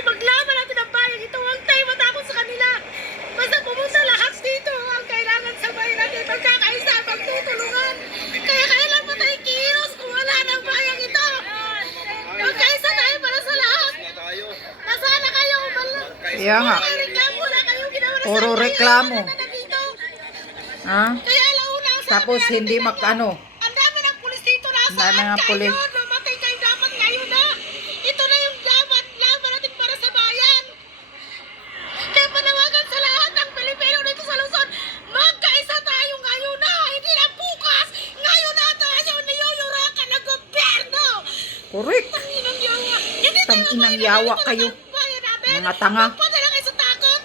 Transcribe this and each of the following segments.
Maglaban natin ang bayan ito. Huwag tayo matakot sa kanila. Basta pumunta lahat dito. Ang kailangan sa bayan natin magkakaisa, magtutulungan. Kaya kailan pa tayo kilos kung wala ng bayan ito. Magkaisa tayo para sa lahat. Nasana kayo umalang. Kaya nga. Reklamo na kayo ginawa na Puro sa reklamo. Ha? Kaya alauna sa Tapos hindi makano. ang dami ng pulis dito. Nasaan Ang dami ng kayo? pulis. Namatay kayo dapat ngayon na. Ito na yung laban natin para sa bayan. Kaya panawagan sa lahat ng Pilipino dito sa Luzon. Magkaisa tayo ngayon na. Hindi na bukas. Ngayon na tayo niyuyurakan ng gobyerno. Correct. Tanginang yawa. Hindi tayo Tanginang bayan yawa natin. kayo. Ito na ang bayan natin. Mga tanga. Magpadala kayo sa takot.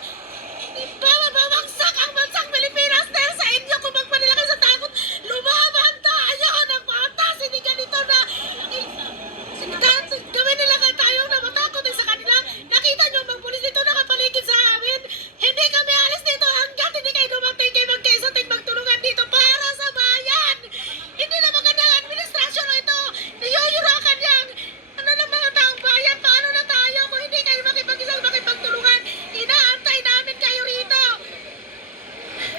Babagsak ang bansang Pilipinas dahil sa inyo kung magpadala kayo sa takot. Lumaban tayo ng patas. Hindi ganito na. Gawin nila ka tayo na matakot sa kanila. Nakita nyo mga pulis dito nakapaligid sa amin. Hindi kami alis dito hanggat hindi kayo dumating kayo magkaisa ting magtulungan dito para sa bayan. Hindi na magandang administrasyon ito. Niyuyurakan yan. Ano ng mga taong bayan? Paano na tayo kung hindi kayo makipag-isa makipagtulungan? Inaantay namin kayo rito.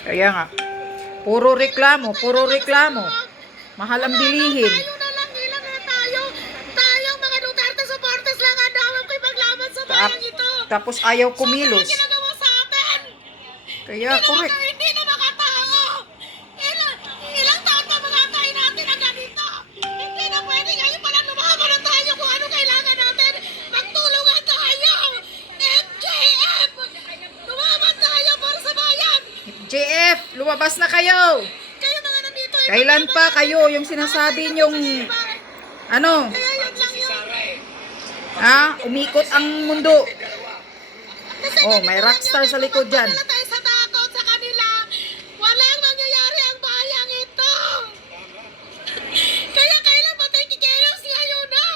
Kaya nga. Puro reklamo, puro reklamo. Mahal ang bilihin. Tayo na lang, ilan na tayo. Tayong mga Duterte supporters lang ang dawang ko'y maglaban sa bayan ito. Tapos ayaw Ano kumilos. ginagawa sa atin? Kaya correct. Hindi na makatao. Ilang taon pa mga tayo natin ang ganito. Hindi na pwede ngayon pala lumaban na tayo kung ano kailangan natin. Magtulungan tayo. FJF! Lumaban tayo para sa bayan. JF, lumabas na kayo. Kayo mga nandito. Kailan pa kayo yung sinasabi nyong ano? Kaya yun lang yun. Ha? Umikot ang mundo. Oh, may rockstar sa likod dyan. Wala tayo sa takot sa kanila. Walang mangyayari ang bayang ito. Kaya kailan ba tayo kikilos ngayon na?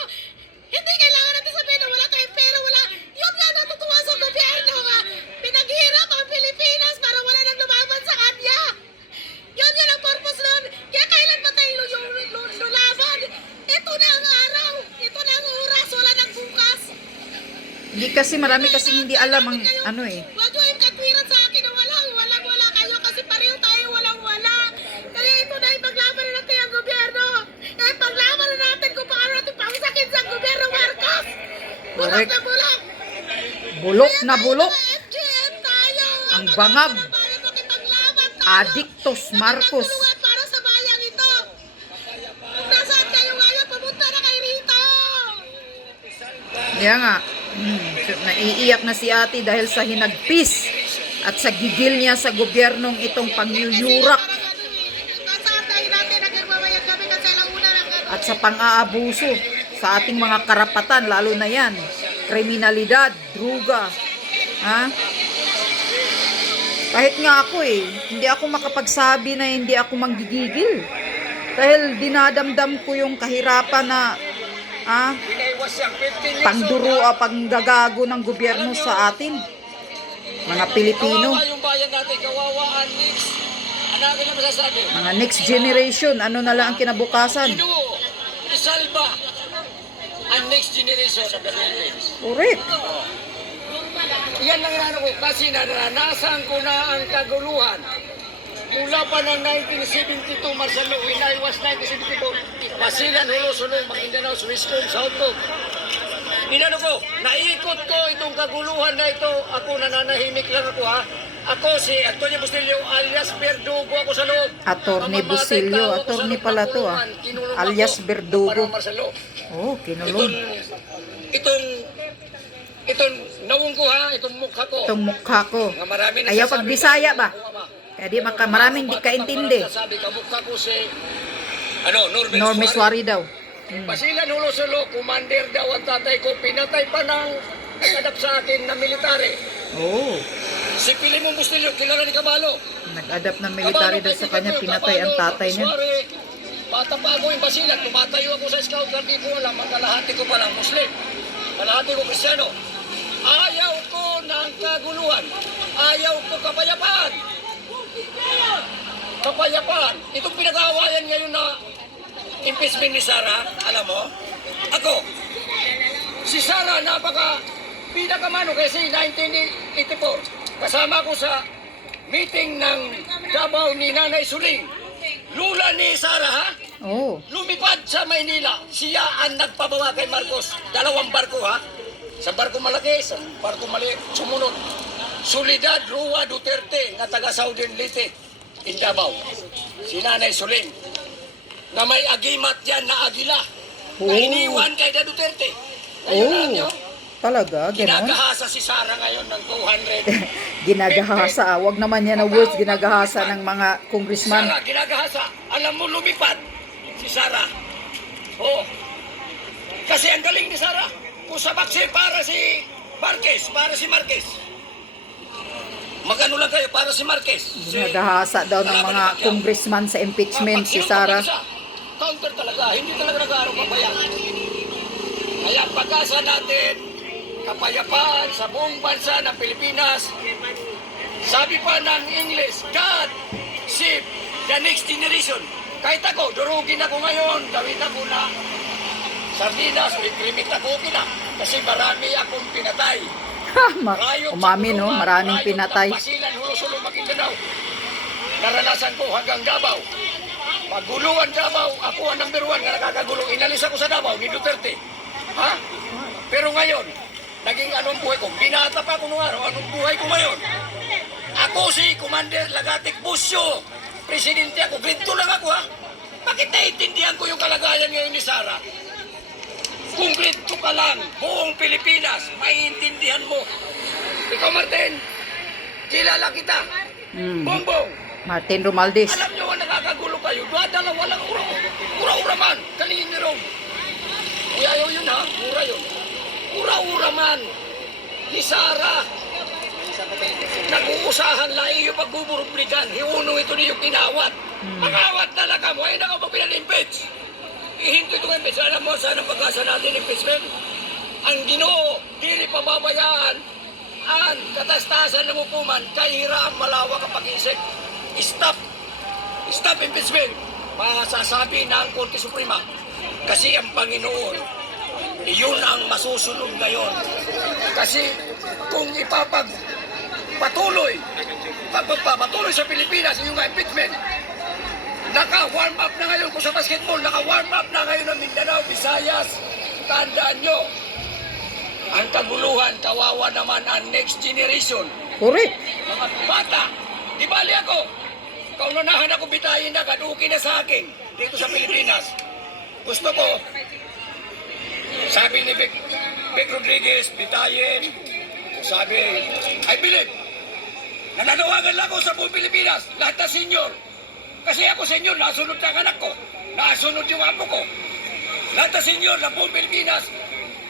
Hindi kailangan natin sabihin na wala tayong pera, wala. Yun nga natutuwa sa gobyerno nga. Pinaghirap ang Pilipinas para wala nang lumaban sa kanya. Yun nga ang purpose nun. Kaya kailan ba tayo lulaban? Ito na ang araw. Ito na ang oras. Wala nang bukas. Hindi kasi marami kasi hindi alam ang ano eh. Huwag nyo yung katwiran sa akin na walang-wala kayo kasi pareho tayo walang-wala. Kaya ito na ipaglaban na natin ang gobyerno. Ipaglaban na natin kung paano natin pangsakit sa gobyerno Marcos. Bulok Correct. na bulok. Bulok na bulok. FGM tayo. Ang bangag. Bayan makipaglaban tayo. Adictos Marcos. Magtulungan para sa bayang ito. Kung nasaan kayo ngayon, pumunta na kayo rito. Kaya nga. Naiiyak na si ate dahil sa hinagpis at sa gigil niya sa gobyernong itong pangyuyurak Nasaan tayo natin, nagkagbabayag kami kasi lang una ng ano. at sa pang-aabuso sa ating mga karapatan, lalo na yan, kriminalidad, druga. Ha? Kahit nga ako hindi ako makapagsabi na hindi ako manggigigil. Dahil dinadamdam ko yung kahirapan na panggagago ng gobyerno sa atin. Mga Pilipino. Kawawa yung bayan natin, kawawa ang next. Ano natin ang masasabi? Mga next generation, ano na lang ang kinabukasan. Ginoo, isalba ang next generation sa Philippines. Correct. Yan lang ano ko kasi naranasan ko na ang kaguluhan. Mula pa ng 1972, Marcelo, when I was 1972, Basilan, Hulo-Sulong, Maguindanao, Suiscom, Southog. Inano ko, naikot ko itong kaguluhan na ito. Ako nananahimik lang ako ha. Ako si Antonio Bustillo alias Verdugo ako sa loob. Attorney Bustillo, attorney pala to alias Verdugo. Oh, kinulong. Itong nawong ko ha, itong mukha ko. Itong mukha ko. Nga marami Ayaw nagsasabi pag Bisaya na- ba? Kaya di maraming di kaintindi. Sabi ka mukha ko si Normis Wari daw. Basilan Hulo-Sulo, commander daw ang tatay ko, pinatay pa ng nag-adapt sa akin na military. Oh, Si Pilimon Bustillo, kilala ni Kabalo. nag-adapt ng military daw sa kanya, pinatay ang tatay niya. Bata pa ako yung Basilan, tumatayo ako sa scout, hindi ko alam, ang kalahati ko palang Muslim. Kalahati ko Kristyano. Ayaw ko ng kaguluhan. Ayaw ko kapayapaan. Kapayapaan. Itong pinag-aawayan ngayon na impeachment ni Sara, alam mo? Ako, si Sara napaka Pinakamano kasi 1984. Kasama ko sa meeting ng Davao ni Nanay Suling. Lula ni Sara, ha? Oh. Lumipad sa Maynila. Siya ang nagpabawa kay Marcos. 2 barko, ha? Sa barko malaki, sa barko maliit. Sumunod. Solidad Rua Duterte nga taga Southern Leyte in Davao. Si Nanay Suling. Na may agimat yan na agila. Na Oh. iniwan kay da Duterte. Ngayon nyo, Talaga, ganon? ginagahasa si Sara ngayon ng 200. Ginagahasa. Wag naman yan na words ginagahasa ng mga congressman. Sara, ginagahasa. Alam mo, lumipad si Sara. Oh. Kasi ang galing ni Sara. Kung sa baksi para si Marquez. Magano lang kayo para si Marquez. Ginagahasa daw ng mga congressman sa impeachment si Sara. Counter talaga. Hindi talaga nag-aaral papaya. Kaya pag-asa natin, kapayapaan sa buong bansa ng Pilipinas. Sabi pa ng English, God save the next generation. Kahit ako, durugin ako ngayon, gawin ako na sardinas, ikrimit ako, okay na. Kasi marami akong pinatay. Umamin, no? Maraming pinatay. Pasilan, Hulo-Sulo, Maguindanao. Naranasan ko hanggang Davao. Paguluan Davao, ako ang number 1 na nakakagulo. Inalis ako sa Davao ni Duterte. Ha? Pero ngayon, naging anong buhay ko? Binata pa ako nung araw. Anong buhay ko ngayon? Ako si Commander Lagatik Busyo. Presidente ako. Grade 2 lang ako, ha? Bakit naiintindihan ko yung kalagayan ngayon ni Sara? Kung grade 2 ka lang, buong Pilipinas, maiintindihan mo. Ikaw, Martin, kilala kita. Bongbong. Martin Romualdez. Alam nyo ang nakakagulo kayo. Dalawa lang ura-ura man. Kalingin ni Rome. Ayaw yun, ha? Ura yun. Ura-ura man. Ni Sara. Nag-uusahan lang iyo pagbuburublikan. Hiuno ito niyo kinawat. Makawat talaga mo. Ay, naka pa pinal-impeach. Ihinto itong impeach. Alam mo, saan ang pag-asa natin impeachment? Ang Ginoo, dili pababayaan ang katastasan ng hukuman kahira ang malawak ang pag-isip. Stop impeachment. Masasabi ng Korte Suprema. Kasi ang Panginoon, iyon ang masusunod ngayon. Kasi kung patuloy sa Pilipinas yung impeachment, naka-warm up na ngayon kung sa basketball, naka-warm up na ngayon ang Mindanao, Visayas. Tandaan nyo, ang kaguluhan, kawawa naman ang next generation. Correct. Mga bata, di bali ako. Kaunahan ako bitayin na, kaduki na sa akin dito sa Pilipinas. Gusto ko, sabi ni Vic Rodriguez, bitayin. Sabi, I believe, nananawagan lang ako sa buong Pilipinas, lahat na senior. Kasi ako senior, nasunod ang anak ko, nasunod yung apo ko. Lahat na senior ng buong Pilipinas,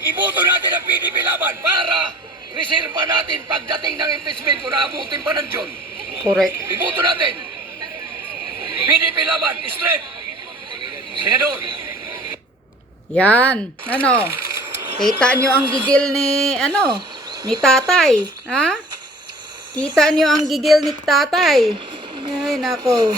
iboto natin ang PDP laban para reserva natin pagdating ng impeachment kung naabutin pa ng John. Correct. Iboto natin. PDP laban, straight. Senador. Yan. Ano? Kita nyo ang gigil ni, ni tatay. Ha? Kita nyo ang gigil ni tatay. Ay, nako.